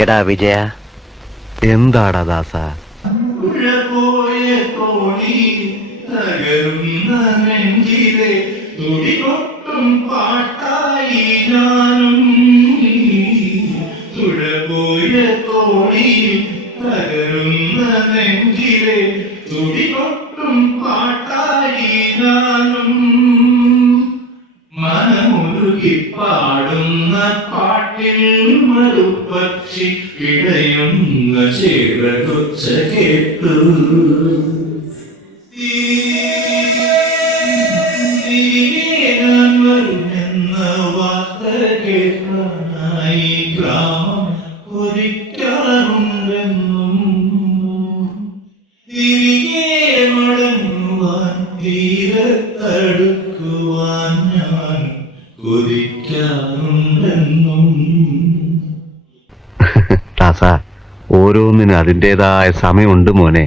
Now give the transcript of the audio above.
എടാ വിജയ, എന്താടാ ദാസ? പാടുന്ന പാട്ടിൽ മറുപക്ഷി ഇടയുന്ന ചേരകൊച്ച കേട്ടു. എന്ന വാർത്ത കേൾക്കാനായി ഗ്രാമം കുറിക്കാറുണ്ടെന്നും തിരികെ മടങ്ങുവാൻ തീരത്തടുക്കുവാൻ ഞാൻ കുറിക്കാറുണ്ടെന്നും. ദാസ, ഓരോന്നിനും അതിൻ്റെതായ സമയമുണ്ട് മോനെ.